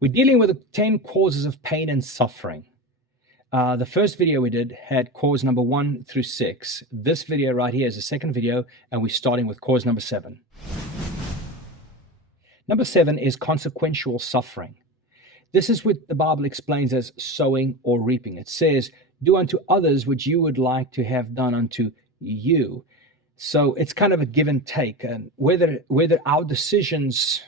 We're dealing with the 10 causes of pain and suffering. The first video we did had cause number 1 through 6. This video right here is the second video, and we're starting with cause number 7. Number 7 is consequential suffering. This is what the Bible explains as sowing or reaping. It says, do unto others what you would like to have done unto you. So it's kind of a give and take. And whether our decisions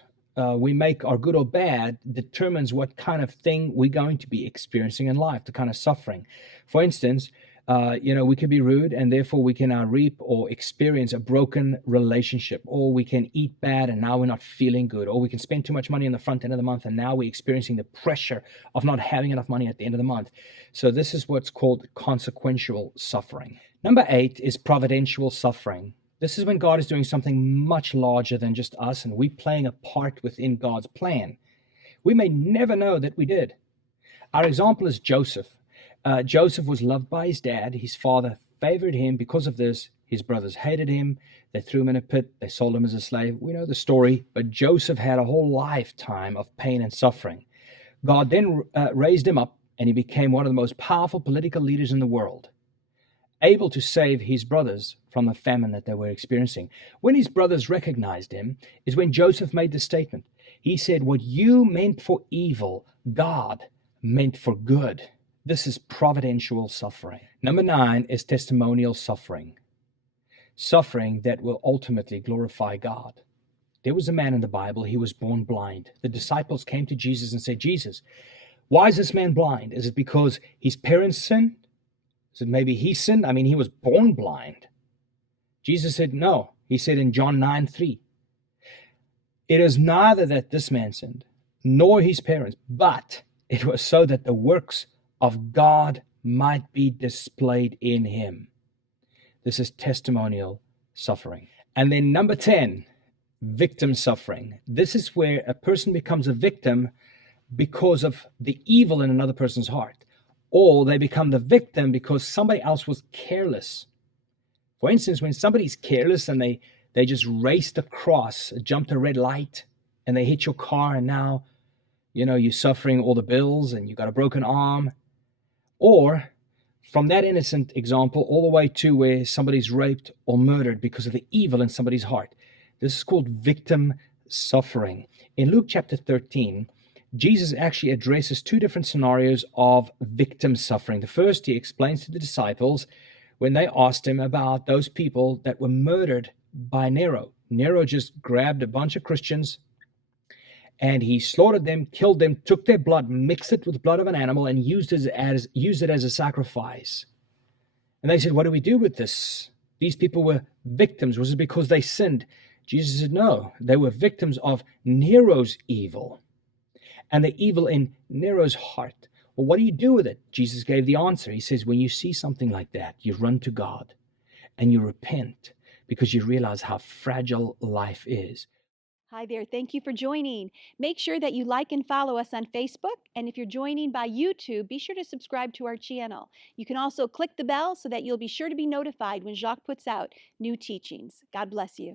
we make are good or bad determines what kind of thing we're going to be experiencing in life, the kind of suffering. For instance, we can be rude and therefore we can reap or experience a broken relationship, or we can eat bad and now we're not feeling good, or we can spend too much money in the front end of the month and now we're experiencing the pressure of not having enough money at the end of the month. So this is what's called consequential suffering. Number 8 is providential suffering. This is when God is doing something much larger than just us and we're playing a part within God's plan. We may never know that we did. Our example is Joseph. Joseph was loved by his dad. His father favored him. Because of this, his brothers hated him. They threw him in a pit. They sold him as a slave. We know the story. But Joseph had a whole lifetime of pain and suffering. God then raised him up, and he became one of the most powerful political leaders in the world, able to save his brothers from the famine that they were experiencing. When his brothers recognized him is when Joseph made the statement. He said, what you meant for evil, God meant for good. This is providential suffering. Number 9 is testimonial suffering. Suffering that will ultimately glorify God. There was a man in the Bible, he was born blind. The disciples came to Jesus and said, Jesus, why is this man blind? Is it because his parents sinned? Is it maybe he sinned? I mean, he was born blind. Jesus said, no. He said in John 9:3, it is neither that this man sinned, nor his parents, but it was so that the works of God might be displayed in him. This is testimonial suffering. And then number 10, victim suffering. This is where a person becomes a victim because of the evil in another person's heart, or they become the victim because somebody else was careless. For instance, when somebody's careless and they just raced across, jumped a red light, and they hit your car, and now, you're suffering all the bills and you got a broken arm. Or from that innocent example all the way to where somebody's raped or murdered because of the evil in somebody's heart. This is called victim suffering. In Luke chapter 13, Jesus actually addresses 2 different scenarios of victim suffering. The first, he explains to the disciples when they asked him about those people that were murdered by Nero. Nero just grabbed a bunch of Christians and he slaughtered them, killed them, took their blood, mixed it with the blood of an animal, and used it as a sacrifice. And they said, what do we do with this? These people were victims. Was it because they sinned? Jesus said, no, they were victims of Nero's evil and the evil in Nero's heart. Well, what do you do with it? Jesus gave the answer. He says, when you see something like that, you run to God and you repent because you realize how fragile life is. Hi there. Thank you for joining. Make sure that you like and follow us on Facebook. And if you're joining by YouTube, be sure to subscribe to our channel. You can also click the bell so that you'll be sure to be notified when Jacques puts out new teachings. God bless you.